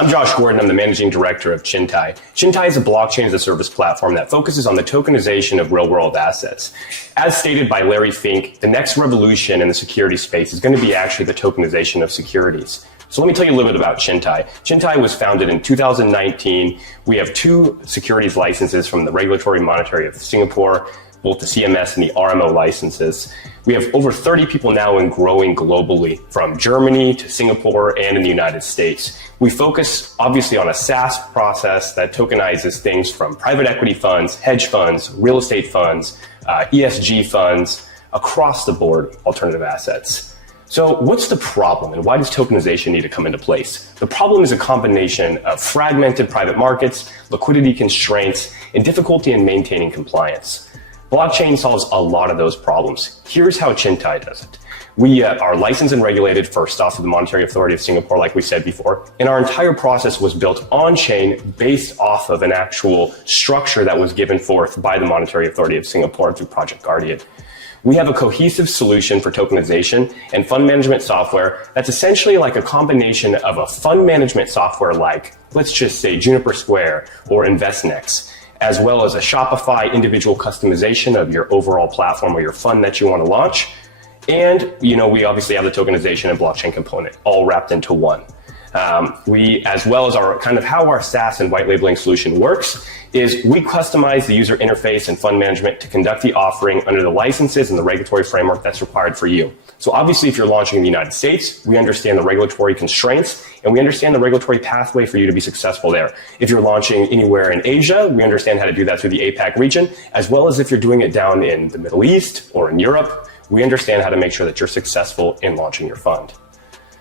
I'm Josh Gordon. I'm the managing director of Chintai. Chintai is a blockchain as a service platform that focuses on the tokenization of real-world assets. As stated by Larry Fink, the next revolution in the security space is going to be actually the tokenization of securities. So let me tell you a little bit about Chintai. Chintai was founded in 2019. We have 2 securities licenses from the Regulatory Monetary of Singapore, both the CMS and the RMO licenses. We have over 30 people now and growing globally, from Germany to Singapore and in the United States. We focus obviously on a SaaS process that tokenizes things from private equity funds, hedge funds, real estate funds, ESG funds, across the board alternative assets. So what's the problem and why does tokenization need to come into place? The problem is a combination of fragmented private markets, liquidity constraints, and difficulty in maintaining compliance. Blockchain solves a lot of those problems. Here's how Chintai does it. We are licensed and regulated first off of the Monetary Authority of Singapore, like we said before, and our entire process was built on-chain based off of an actual structure that was given forth by the Monetary Authority of Singapore through Project Guardian. We have a cohesive solution for tokenization and fund management software that's essentially like a combination of a fund management software like, let's just say, Juniper Square or InvestNext, as well as a Shopify individual customization of your overall platform or your fund that you want to launch. And, we obviously have the tokenization and blockchain component all wrapped into one. We, as well as our kind of how our SaaS and white labeling solution works, is we customize the user interface and fund management to conduct the offering under the licenses and the regulatory framework that's required for you. So obviously, if you're launching in the United States, we understand the regulatory constraints and we understand the regulatory pathway for you to be successful there. If you're launching anywhere in Asia, we understand how to do that through the APAC region, as well as if you're doing it down in the Middle East or in Europe, we understand how to make sure that you're successful in launching your fund.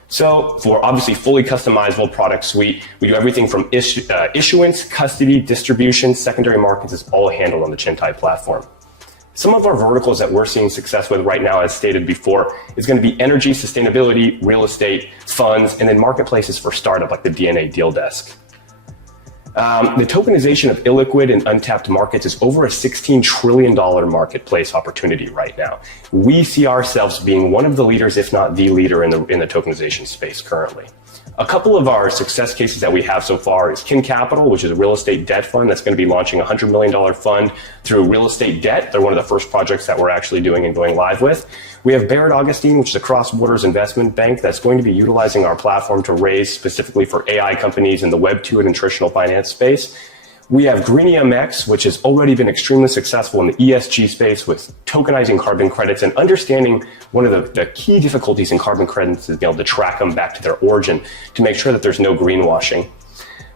So for obviously fully customizable product suite, we do everything from issuance, custody, distribution, secondary markets is all handled on the Chintai platform. Some of our verticals that we're seeing success with right now, as stated before, is going to be energy, sustainability, real estate, funds, and then marketplaces for startup like the DNA Deal Desk. The tokenization of illiquid and untapped markets is over a $16 trillion marketplace opportunity right now. We see ourselves being one of the leaders, if not the leader in the tokenization space currently. A couple of our success cases that we have so far is Kin Capital, which is a real estate debt fund that's going to be launching a $100 million fund through real estate debt. They're one of the first projects that we're actually doing and going live with. We have Barrett Augustine, which is a cross-borders investment bank that's going to be utilizing our platform to raise specifically for AI companies in the Web2 and traditional finance space. We have GreenEMX, which has already been extremely successful in the ESG space with tokenizing carbon credits and understanding one of the key difficulties in carbon credits is being able to track them back to their origin to make sure that there's no greenwashing.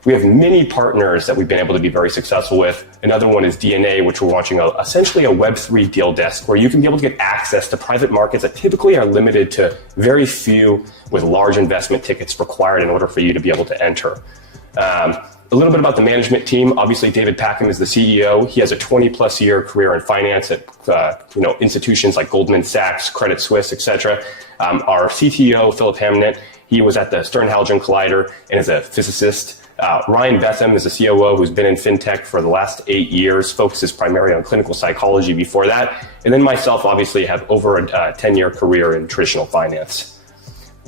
We have many partners that we've been able to be very successful with. Another one is DNA, which we're launching essentially a Web3 deal desk where you can be able to get access to private markets that typically are limited to very few with large investment tickets required in order for you to be able to enter. A little bit about the management team. Obviously, David Packham is the CEO. He has a 20-plus year career in finance at institutions like Goldman Sachs, Credit Suisse, etc. Our CTO, Philip Hamnett, he was at the Stern Hadron Collider and is a physicist. Ryan Betham is a COO who's been in fintech for the last 8 years, focuses primarily on clinical psychology before that. And then myself, obviously, have over a 10-year career in traditional finance.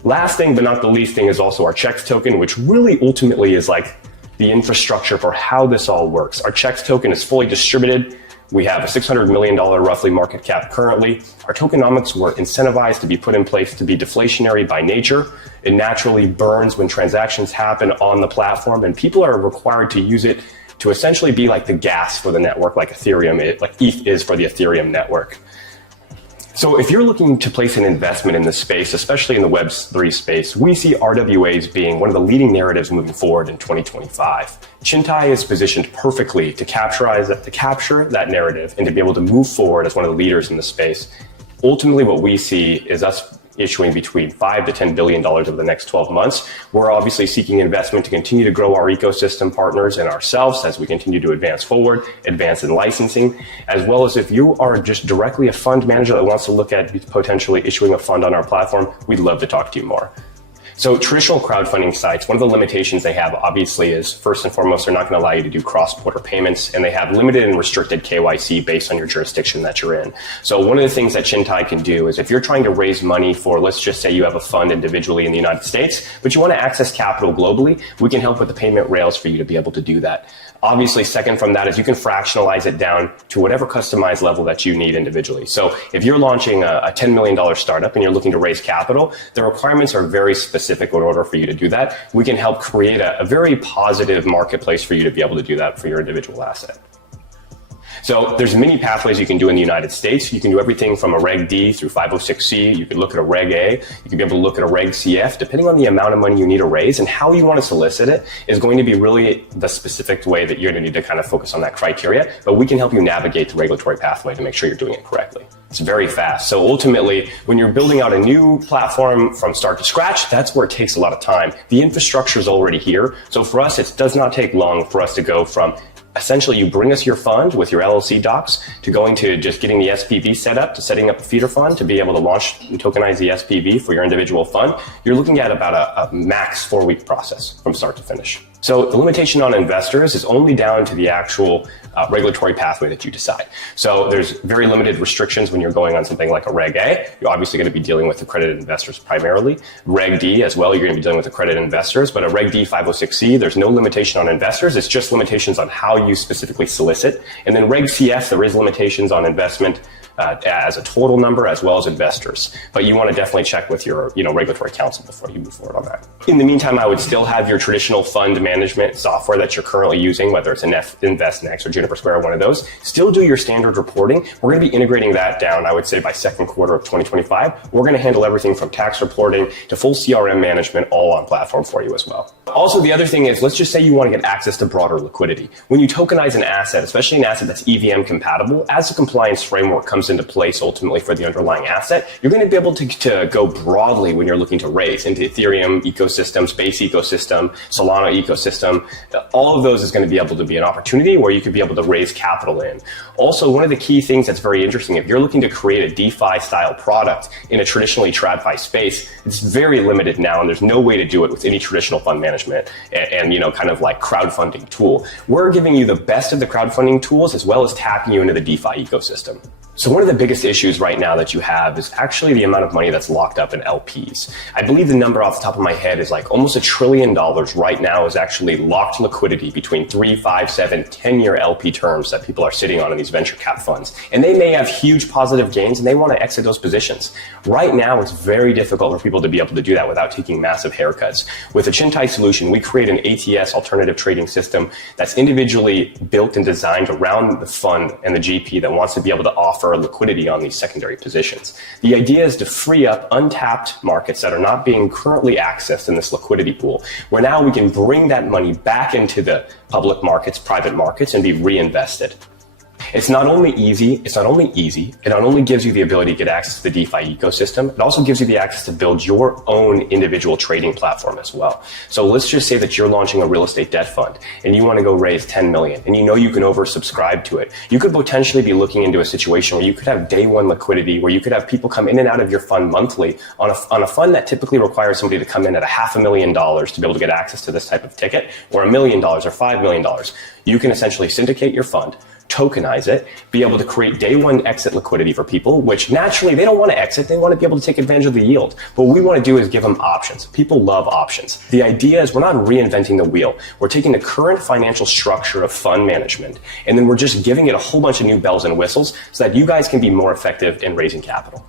Last thing, but not the least thing, is also our checks token, which really ultimately is like the infrastructure for how this all works. Our checks token is fully distributed. We have a $600 million roughly market cap currently. Our tokenomics were incentivized to be put in place to be deflationary by nature. It naturally burns when transactions happen on the platform, and people are required to use it to essentially be like the gas for the network, like Ethereum, like ETH is for the Ethereum network. So if you're looking to place an investment in this space, especially in the Web3 space, we see RWAs being one of the leading narratives moving forward in 2025. Chintai is positioned perfectly to capture that narrative and to be able to move forward as one of the leaders in the space. Ultimately, what we see is us issuing between $5 to $10 billion over the next 12 months. We're obviously seeking investment to continue to grow our ecosystem partners and ourselves as we continue to advance forward, advance in licensing, as well as if you are just directly a fund manager that wants to look at potentially issuing a fund on our platform, we'd love to talk to you more. So traditional crowdfunding sites, one of the limitations they have obviously is, first and foremost, they're not going to allow you to do cross-border payments, and they have limited and restricted KYC based on your jurisdiction that you're in. So one of the things that Chintai can do is if you're trying to raise money for, let's just say you have a fund individually in the United States, but you want to access capital globally, we can help with the payment rails for you to be able to do that. Obviously, second from that is you can fractionalize it down to whatever customized level that you need individually. So if you're launching a $10 million startup and you're looking to raise capital, the requirements are very specific in order for you to do that. We can help create a very positive marketplace for you to be able to do that for your individual asset. So there's many pathways you can do in the United States. You can do everything from a Reg D through 506C. You can look at a Reg A. You can be able to look at a Reg CF. Depending on the amount of money you need to raise and how you want to solicit it is going to be really the specific way that you're going to need to kind of focus on that criteria. But we can help you navigate the regulatory pathway to make sure you're doing it correctly. It's very fast. So ultimately, when you're building out a new platform from start to scratch, that's where it takes a lot of time. The infrastructure is already here. So for us, it does not take long for us to go from essentially, you bring us your fund with your LLC docs to going to just getting the SPV set up, to setting up a feeder fund to be able to launch and tokenize the SPV for your individual fund. You're looking at about a max 4-week process from start to finish. So the limitation on investors is only down to the actual regulatory pathway that you decide. So there's very limited restrictions when you're going on something like a Reg A. You're obviously going to be dealing with accredited investors primarily. Reg D as well, you're going to be dealing with accredited investors. But a Reg D 506C, there's no limitation on investors. It's just limitations on how you specifically solicit. And then Reg CF, there is limitations on investment as a total number as well as investors. But you want to definitely check with your regulatory counsel before you move forward on that. In the meantime, I would still have your traditional fund management software that you're currently using, whether it's InvestNext or Juniper Square, one of those. Still do your standard reporting. We're going to be integrating that down, I would say, by second quarter of 2025. We're going to handle everything from tax reporting to full CRM management all on platform for you as well. Also, the other thing is, let's just say you want to get access to broader liquidity. When you tokenize an asset, especially an asset that's EVM compatible, as the compliance framework comes into place ultimately for the underlying asset, you're going to be able to go broadly when you're looking to raise into Ethereum ecosystem, Space ecosystem, Solana ecosystem. All of those is going to be able to be an opportunity where you could be able to raise capital in. Also, one of the key things that's very interesting, if you're looking to create a DeFi style product in a traditionally TradFi space, it's very limited now, and there's no way to do it with any traditional fund management and kind of like crowdfunding tool. We're giving you the best of the crowdfunding tools as well as tapping you into the DeFi ecosystem. So one of the biggest issues right now that you have is actually the amount of money that's locked up in LPs. I believe the number off the top of my head is like almost $1 trillion right now is actually locked liquidity between 3, 5, 7, 10-year LP terms that people are sitting on in these venture cap funds. And they may have huge positive gains and they want to exit those positions. Right now, it's very difficult for people to be able to do that without taking massive haircuts. With a Chintai solution, we create an ATS, alternative trading system, that's individually built and designed around the fund and the GP that wants to be able to offer liquidity on these secondary positions. The idea is to free up untapped markets that are not being currently accessed in this liquidity pool, where now we can bring that money back into the public markets, private markets, and be reinvested. It's not only easy, it not only gives you the ability to get access to the DeFi ecosystem, it also gives you the access to build your own individual trading platform as well. So let's just say that you're launching a real estate debt fund and you want to go raise 10 million and you know you can oversubscribe to it. You could potentially be looking into a situation where you could have day one liquidity, where you could have people come in and out of your fund monthly on a fund that typically requires somebody to come in at $500,000 to be able to get access to this type of ticket, or $1 million or $5 million. You can essentially syndicate your fund, tokenize it, be able to create day one exit liquidity for people, which naturally they don't want to exit. They want to be able to take advantage of the yield. But what we want to do is give them options. People love options. The idea is we're not reinventing the wheel. We're taking the current financial structure of fund management, and then we're just giving it a whole bunch of new bells and whistles so that you guys can be more effective in raising capital.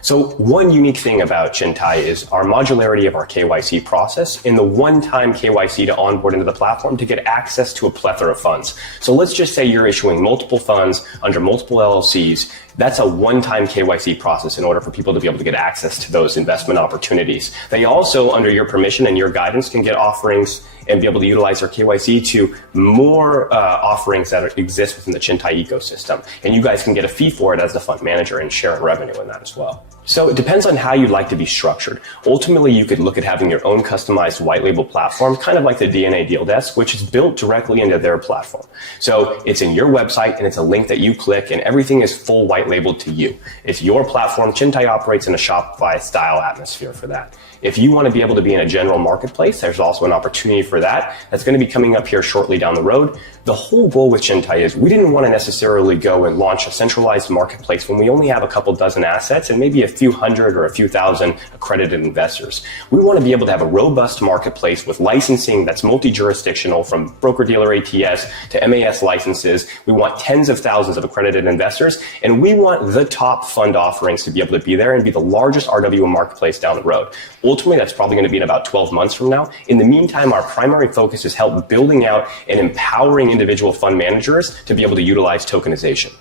So one unique thing about Chintai is our modularity of our KYC process and the one-time KYC to onboard into the platform to get access to a plethora of funds. So let's just say you're issuing multiple funds under multiple LLCs. That's a one-time KYC process in order for people to be able to get access to those investment opportunities. They also, under your permission and your guidance, can get offerings and be able to utilize their KYC to more offerings that exist within the Chintai ecosystem. And you guys can get a fee for it as the fund manager and share in revenue in that as well. So it depends on how you'd like to be structured. Ultimately, you could look at having your own customized white label platform, kind of like the DNA Deal Desk, which is built directly into their platform. So it's in your website and it's a link that you click and everything is full white labeled to you. It's your platform. Chintai operates in a Shopify style atmosphere for that. If you want to be able to be in a general marketplace, there's also an opportunity for that. That's going to be coming up here shortly down the road. The whole goal with Chintai is we didn't want to necessarily go and launch a centralized marketplace when we only have a couple dozen assets and maybe a few hundred or a few thousand accredited investors. We want to be able to have a robust marketplace with licensing that's multi-jurisdictional, from broker-dealer ATS to MAS licenses. We want tens of thousands of accredited investors, and we want the top fund offerings to be able to be there and be the largest RWA marketplace down the road. Ultimately, that's probably going to be in about 12 months from now. In the meantime, our primary focus is help building out and empowering individual fund managers to be able to utilize tokenization.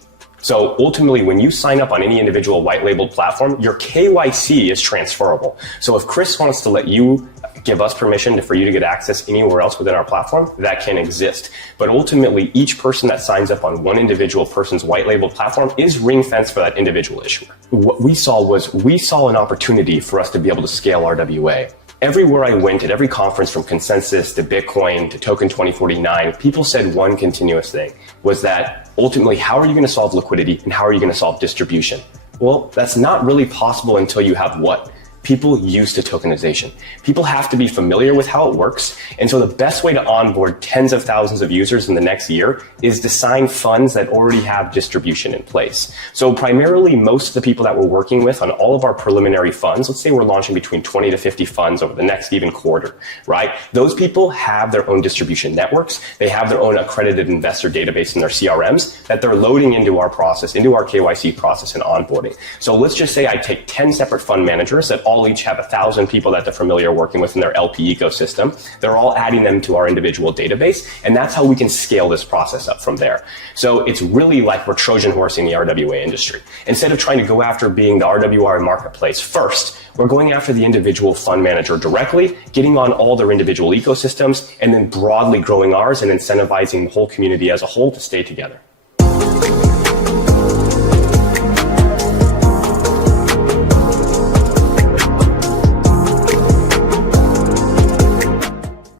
So ultimately, when you sign up on any individual white labeled platform, your KYC is transferable. So if Chris wants to let you give us permission for you to get access anywhere else within our platform, that can exist. But ultimately, each person that signs up on one individual person's white label platform is ring fenced for that individual issuer. What we saw an opportunity for us to be able to scale RWA. Everywhere I went, at every conference from Consensus to Bitcoin to Token 2049, people said one continuous thing, was that ultimately, how are you going to solve liquidity and how are you going to solve distribution? Well, that's not really possible until you have what? People used to tokenization. People have to be familiar with how it works. And so the best way to onboard tens of thousands of users in the next year is to sign funds that already have distribution in place. So primarily, most of the people that we're working with on all of our preliminary funds, let's say we're launching between 20 to 50 funds over the next even quarter, right? Those people have their own distribution networks. They have their own accredited investor database in their CRMs that they're loading into our process, into our KYC process and onboarding. So let's just say I take 10 separate fund managers that all each have 1,000 people that they're familiar working with in their LP ecosystem. They're all adding them to our individual database, and that's how we can scale this process up from there. So it's really like we're Trojan horsing the RWA industry. Instead of trying to go after being the RWA marketplace first, we're going after the individual fund manager directly, getting on all their individual ecosystems, and then broadly growing ours and incentivizing the whole community as a whole to stay together.